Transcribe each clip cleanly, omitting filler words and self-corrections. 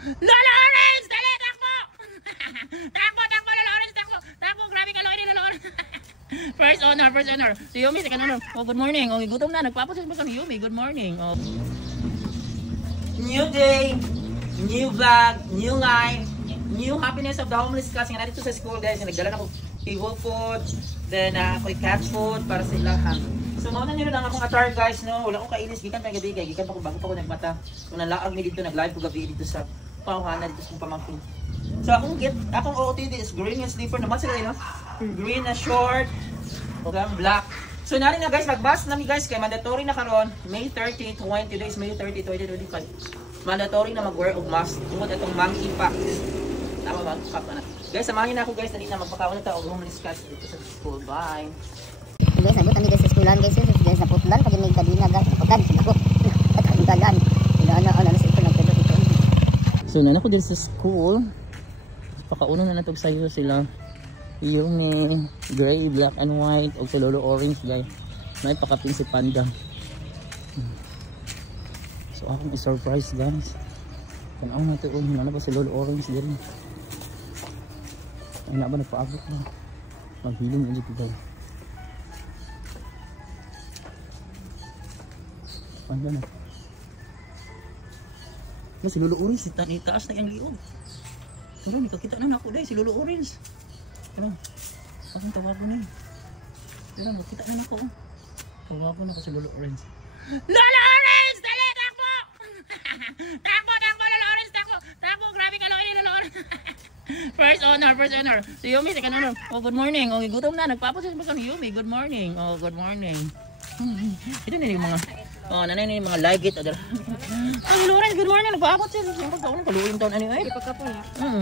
Lola Orange! Dali! Takbo! Takbo! Takbo! Lola Orange! Takbo! Takbo! Grabe ka Lola Orange! First honor! First honor! Si Yumi, second honor. Oh, good morning. Oh, gutom na. Nagpapasis pa sa Yumi. Good morning. Oh. New day! New vlog! New life! New happiness of the homeless kasi nga dito sa school guys. Nagdala na ako table food. Then ako'y cat food para sa ilahan. So mauna nyo lang akong attire guys, no? Wala akong kainis, gikan pa gabi kay gikan pa ko bago pa ko nagmata. Kung nalaag mi dito, nag-live ko gabi dito sa pauhana dito sa pamangkin. So akong OOTD is green na slipper naman sila, no? Green na short, okay, black. So narin na guys, mag-bus na mi guys kay mandatory na karon May 30, 20 days, May 30, 2025. Mandatory na mag-wear og mask tungod atong monkeypox. Tama ba? Kapa na. Guys, samahin na ako guys, dali na magpakaon na ta og homeless cats dito sa school. Bye. Guys, nabot kami guys sa schoolan guys, guys naputlan pag may kadina guys, naputlan ako. At ang dalan. Ana sa ito nagkadto dito. So nana ko din sa school. Pakauno na natog sayo sila. Yung gray, black and white o sa lolo orange guys. May pakapin si Panda. So akong i-surprise guys. Kanaw na ito, na ba si lolo orange din. Ay na ba nagpaabot na. Maghiling ulit guys. Panda na. Si Lolo Orange, itaas na yung liog. Pero nakakita na ako dahil si Lolo Orange. Pero, akong tawago na yun. Pero nakakita na ako. Tawago na ako si Lolo Orange. Lolo Orange! Dali! Takbo! Takbo! Takbo! Lolo Orange! Takbo! Takbo! Grabe ka Lolo Orange! First honor! First honor! Si Yumi, second honor. Oh, good morning. Oh, gutom na. Nagpapasis pa sa Yumi. Good morning. Oh, good morning. Ito na yung mga... Oh, nanay na yung mga ligit. Ay, Lawrence, good morning. Nagpaabot siya. Pagkaon, kaluhin taon ano eh. Pagkapon.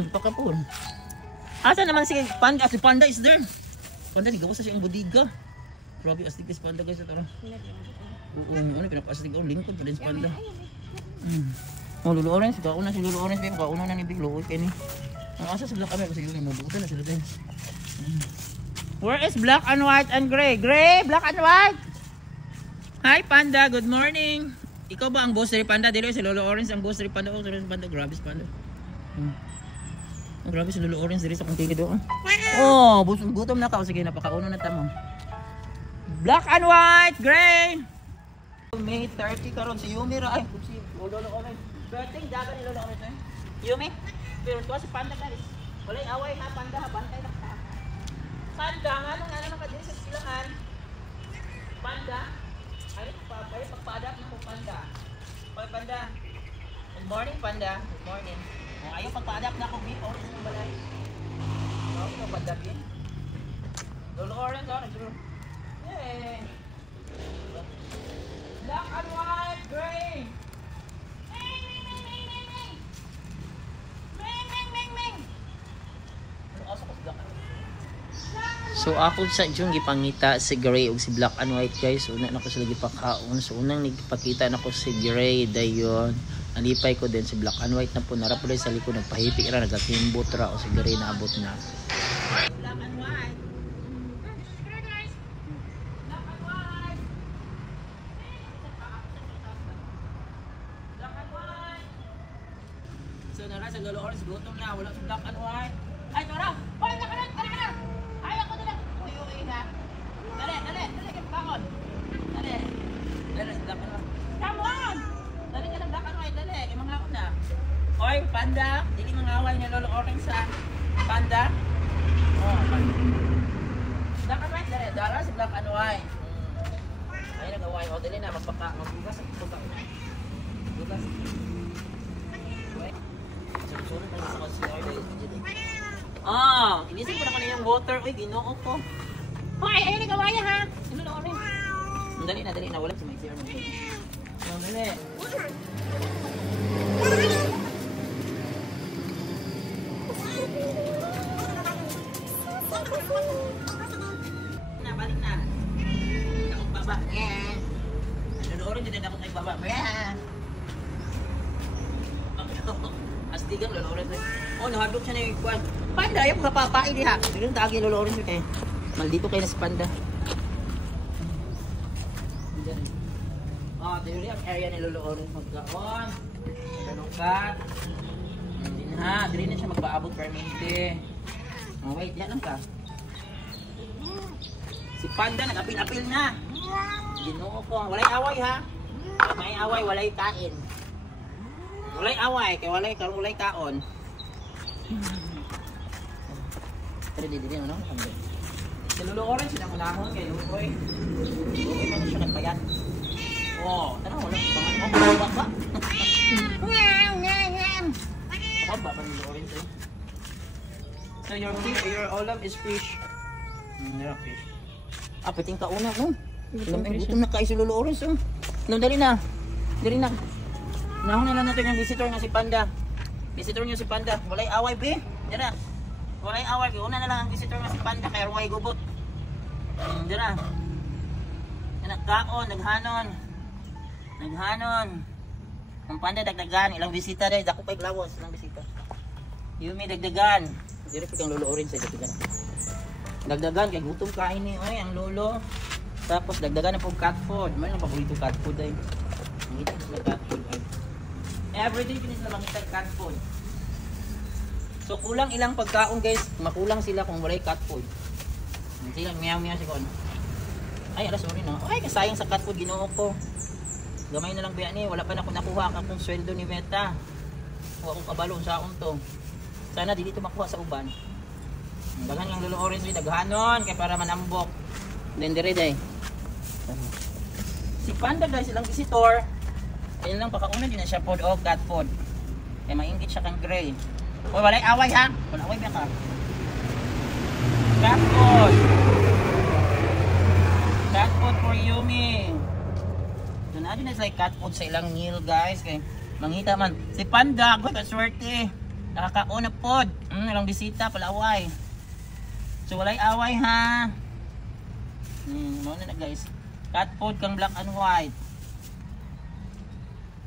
Pagkapon. Asa naman si Panda? Si Panda is there. Panda, ligaw sa siyang budiga. Grabe, astig si Panda guys. Ito. Oo, ano, pinapastig ako. Lingkod pa din si Panda. Oh, Lolo Orange. Kauna si Lolo Orange. Kauna na ni Big Lolo. Kenny. Ang asa sa black kami. Kasi yun, mabukutan na sila guys. Where is black and white and gray? Gray, black and white. Hi Panda, good morning. Ikaw ba ang boss ni Panda? Dito si Lolo Orange ang boss ni Panda. Oh, Panda, grabe si Panda. Oh, grabe si Lolo Orange dito sa kong tigid doon. Oh, gutom na ka. O sige, napakauno na tamo. Black and white, gray. May 30 karon si Yumi ra. Ay, si Lolo Orange. Birthday daga ni Lolo Orange. Yumi, pero tuwa si Panda guys. Wala away ha Panda, ha bantay na ka. Panda, ano ka din sa silangan? Panda. Ay, pagpa-adapt na po Panda. Hoy Panda. Good morning Panda. Good morning. Ayaw pagpa-adapt na ako beef orange ng balay. Ayaw ko pag-adapt yun. Lolo Orange oh. Yay! Black and white, gray. Ming, ming, ming, ming, ming, ming. Ming, ming, ming, ming. Ano asa ko si black and white? So ako sa yung gipangita si gray ug si black and white guys. Una na ko sila gipakaon. So unang nagpakita na ko si gray dayon. Alipay ko din si black and white na po nara po sa likod nagpahipi ra nagakimbot ra o si gray na abot na. Black and white. Here guys. Black and white. Black and white. So nara sa Lolo Orange gutom na wala si black and white. Ay tara. Hoy nakalat tara. Ayaw ko dala. Uy na. Dali, bangon. Dali, black and white. Come on. Dali ka ng black and white, dali. Kaya mga ako na. Oy, Panda. Dili mga away niya Lolo Orange sa Panda. Oh, black and white, dali. Dara si black and white. Ay, nag-away. O, dali na. Magbugas ang bukas. Bugas. Sunod lang sa kasi. Ah, inisip ko na kanina yung water. Uy, ginoo ko. Hoy, ayun nagawaya ha. Sino na orin? Dali na. Wala si Mike Zero. Dali. Balik na. Akong baba. Ano orin din ako kay baba. Astigang Lolo Orange. Oh, nahadlok siya na yung kwan. Panda, ayaw ko kapapain diha. Sige, tagi Lolo Orange eh. Maldito kayo na si Panda. Oh, dito ang area ni Lolo Orange magkaon. Ganun ka. Dili na siya magpaabot permente. Oh, wait, yan lang ka. Si Panda nag-apil-apil na. Ginoo ko. Walay away ha. May away, walay kain. Walay away, kay walay kaon. Pero di ano? Si Lolo Orange sila munahon kay Lukoy. Lukoy man siya nagpayat. Oh, tanaw wala bangan ba? Ba pa Lolo Orange. So your ulam is fish. Fish. Piting kauna mo. Gutom na kayo si Lolo Orange. No, dali na. Nahon na lang natin yung visitor nga si Panda. Visitor niyo si Panda. Walay away, be. Diyan na. Walay away. Una na lang ang visitor nga si Panda. Kaya ruway gubot. Diyan na. Nagkaon, naghanon. Ang Panda dagdagan. Ilang bisita rin. Dako pa iglawas. Ilang bisita. Yumi dagdagan. Diri pa kang Lolo Orange sa dagdagan. Dagdagan. Kaya gutom kain ni. Oy, ang lolo. Tapos dagdagan na po cat food. May ang paborito cat food ay. Mangita sila cat food ay. Everyday pinis na mangita cat food. So kulang ilang pagkaon guys. Makulang sila kung walay cat food. Sila meow si kon. Ay ala sorry no. Ay kasayang sa cat food Ginoo ko. Gamay na lang biya ni. Wala pa na ako nakuha akong sweldo ni Meta. Huwag akong kabalo sa akong to. Sana di dito makuha sa uban. Dagan yung Lolo Orange daghanon kay para manambok. Then dire day. Si Panda guys ilang visitor. Ayun lang pakauna din na siya food o cat food. Kaya maingit siya kang gray. Oy walay away ha. Wala away ba ka? Cat food. Cat food for Yumi. Doon na din is like cat food sa ilang meal guys. Kaya mangita man. Si Panda good at swerte. Nakakauna pod. Ilang bisita pala away. So walay away ha. Muna na guys. Cat food kang black and white.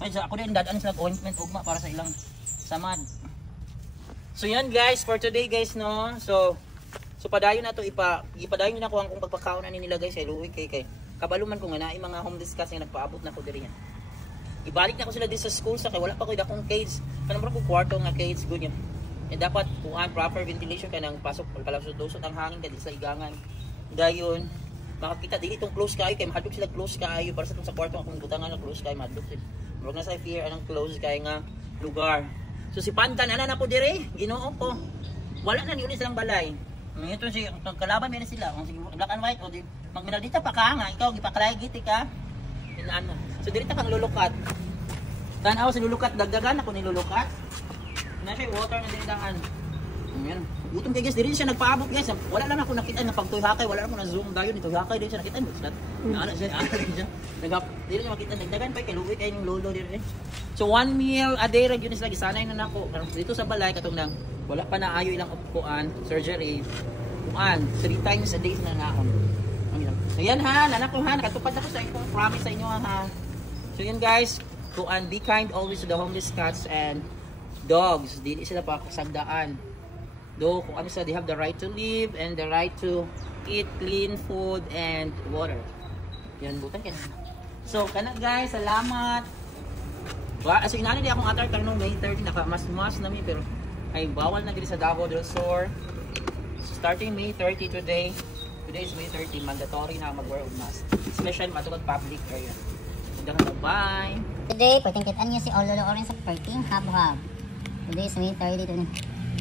Ay, ako din dadaan sila ointment ugma para sa ilang samad. So yan guys for today guys no. So padayon na to ipadayon na ko ang kung pagpakaon ani nila guys ay luwi kay kabaluman ko nga naay mga homeless cats nga nagpaabot na ko diri yan. Ibalik na ko sila dito sa school sa kay wala pa ko dakong cage. Kanang ko kwarto nga cage good yan. E dapat kuan proper ventilation kanang pasok kalasod-dosot ang hangin kadto sa igangan. Dayon makakita dili itong close kayo kay mahadlok sila close kayo para sa itong sa kwarto akong butangan na close kayo mahadlok sila. Murag na sa fear anong close kayo nga lugar. So si Panda na po dire Ginoo ko. Wala na niuli silang balay. Ito si kalaban meron sila kung sige black and white o di magminaldita pa ka nga ikaw gipakalay giti ka. Ano. So diri ta kang lulukat. Tan-aw sa lulukat dagdagan ako ni lulukat. Na siya water na dindangan. Ayan. Gutom kay guys, diri siya nagpaabot guys. Wala lang ako nakita na pagtuyhakay, wala lang ako na zoom dayon ito hakay din siya nakita mo slat. Ana siya, siya. Dili niya makita dagdagan pa kay luwi kay ning lolo diri. So one meal a day ra gyud is lagi sanay na nako. Dito sa balay katong nang wala pa na ayo ilang kuan surgery. Kuan 3 times a day na nakon. So yan ha, nanak ko ha, nakatupad ako sa inyo, promise sa inyo ha. So yan guys, kuan be kind always to the homeless cats and dogs. Dili sila pa kasagdaan. Though kung ano sila, they have the right to live and the right to eat clean food and water. Yan, butan ka na. So, kana guys, salamat. So, inano di akong atar karnong May 30, nakamas-mas namin, pero ay bawal na dito sa Davao del Sur. So, starting May 30 today is May 30, mandatory na mag-wear of mask. Especially matugod public area. Bye! Today, patingkitan niya si Lolo Orange sa parking hub-hub. Today is May 30 today.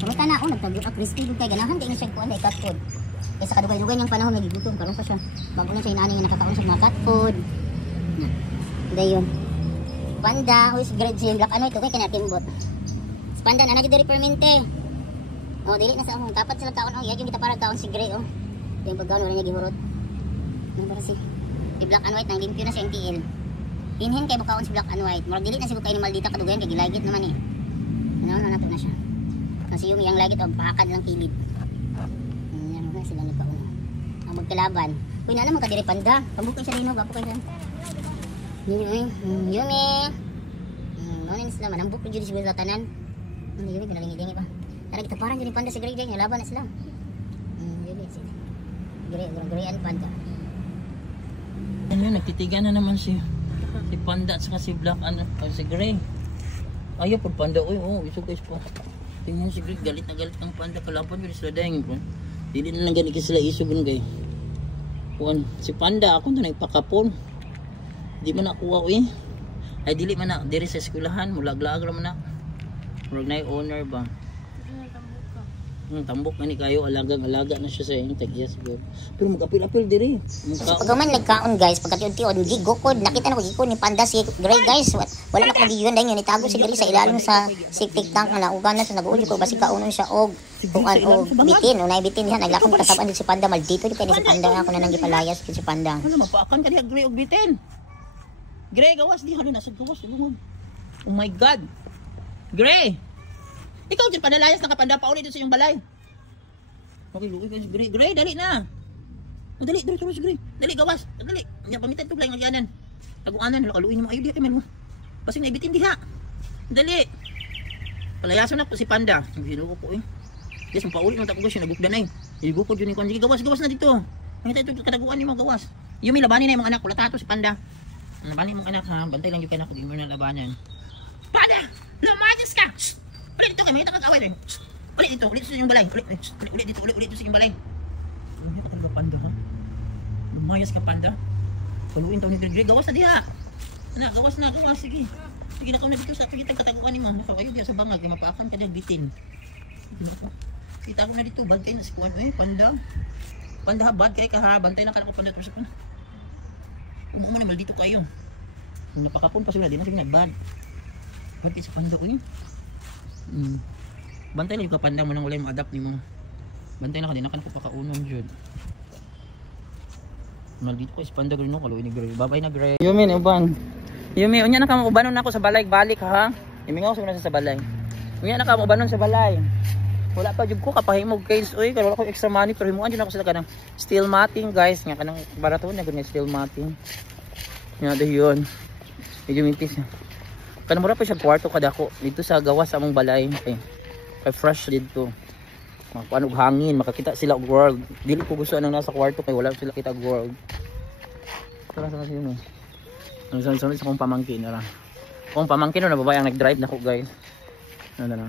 Pagka na ako, nagtagyo ka crispy doon kay ganahan, di siya kuhan na cat food. Kaya sa kadugay-dugay niyang panahon, nagigutom, karoon pa siya. Bago na siya inaani nga nakakaon sa mga cat food. Today yun. Panda, who is grade siya, black ano ito, kaya kinatimbot. Si Panda, nanagyo dari permente. O, dili na sa among, tapat sila kaon, o, yagyo kita para kaon si Gray, o. Yung pagkaon, wala niya gihurot. Ano para si black and white, nang limpyo na siya yung TL. Hinhin kay bukaon si black and white. Murag dili na si bukay ni Maldita kadugayan, kay gilagit naman eh. Ano, nato na siya. Kasi yung lagit o pakakad lang kilid. Yan mga sila nagkauna. Ang magkalaban. Uy na naman ka diri Panda. Pambukay siya dino, bapo kayo siya. Yumi. Nonin sila man. Ang bukay dyan siya sa tanan. Yumi, pinalingi-lingi pa. Tara kita parang dyan Panda si Gray Gray. Laban na sila. Yumi, Gray and Panda. Ano yun, nagtitigan na naman si Panda at saka si Black, ano, si Gray. Ayaw po Panda, uy, isog guys po. Tingnan si Greg, galit na galit ang panda. Kalaban yun sila dahil. Dili na lang ganit sila isugun kay. Kuan, si panda ako na nagpakapon. Di man nakuha eh. Ay dili man na diri sa eskwelahan, mulaglag ra man na. Murag na owner ba? Tambok na ni kayo, alaga na siya sa yung tag-yes bro. Pero mag-apil-apil diri. Pag man nagkaon guys, pagkatiyon-tiyon, gigukod, nakita na ko gigukod ni Panda si Gray guys. Wala na ko magiyon dahil yun, itago si Gray sa ilalim sa septic tank na naugan na sa nag-uuli ko, basi kaunon siya og kuan og bitin, unay bitin diha, naglakong kasabaan din si Panda, maldito di kay si Panda, ako na nang gipalayas si Panda. Ano mapaakan ka diha Gray og bitin. Gray gawas di halo nasud gawas lumon. Oh my god. Gray. Ikaw dyan panalayas nakapanda pa ulit sa iyong balay. Okay, luwi ka si Gray. Gray, dali na. Oh, dali, dali, si Gray. Dali, gawas. Dali. Nga, pamitan ito, lang agyanan. Taguanan, nakaluin mo. Ayaw, di ka man. Pasing naibitin diha. Dali. Palayaso na po si Panda. Hinuko po eh. Yes, mapauli mo tapos yung nagukda na eh. Hinuko yun yung gawas, gawas na dito. Nakita ito, kataguan niyo mga gawas. Yung may labanin na yung mga anak. Wala tato si Panda. Labanin yung mga anak ha. Bantay lang yung anak ko. Di mo na labanan. Panda! Lumayas ka! Ulit dito kayo, may takag-away rin. Ulit dito sa inyong balay. Ulit dito sa inyong balay. Lumayas ka talaga Panda ha? Lumayas ka Panda? Paluin taon ni Greg. Gawas na diha. Gawas na, gawas. Sige. Sige na na dito sa pagitang kataguan ni mo. Nakawayo diya sa bangag. Mapaakan ka diya bitin. Kita ko na dito. Bantay na si Kuan. Panda. Panda ha, bad kay ka ha. Bantay na ka na Panda. Umuman na maldito kayo. Napakapon pa sila. Di na sige nagbad. Bantay sa Panda Bantay lang yung kapanda mo nang wala yung adapt ni mo. Bantay na ka din, nakan ko pakaunon dyan. Maldito ko ispanda gano'n, kaluin ni Gray. Babay na Gray. Yumi, uban. Yumi, unya na ka mo ubanon ako sa balay, balik ha. Imingaw sa sa balay. Unya na ka mo ubanon sa balay. Wala pa jud ko kapahimog case. Uy, wala ko extra money pero himuan dyan ako sila kanang steel matting guys. Nga kanang barato na ganyan steel matting. Nga dahiyon. Medyo mintis. Kanang mura pa siya kwarto kada ko dito sa gawas sa among balay. Kay fresh dito. Makapanog hangin, makakita sila og world. Dili ko gusto nang nasa kwarto kay wala sila kita og world. Tara sino mo. Ang sunod sa kong pamangkin na. Kung pamangkin na babae ang nag-drive nako guys. Ano.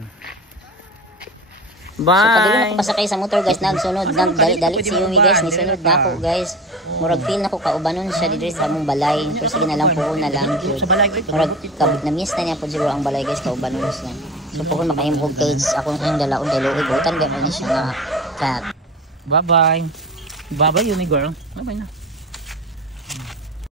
Bye. So pagdili na ko pasakay sa motor guys, nagsunod nagdali si Yumi guys, ni sunod na ako guys. Murag feel na ko kaubanon siya dito sa among balay. Pero sige na lang po na lang. Murag kabit na miss na niya po siguro ang balay guys, kaubanon siya. So po kung makahimog cage, ako yung dalaon kay Luig, butan ba niya siya nga cat. Bye bye. Bye bye Yumi girl. Bye bye na.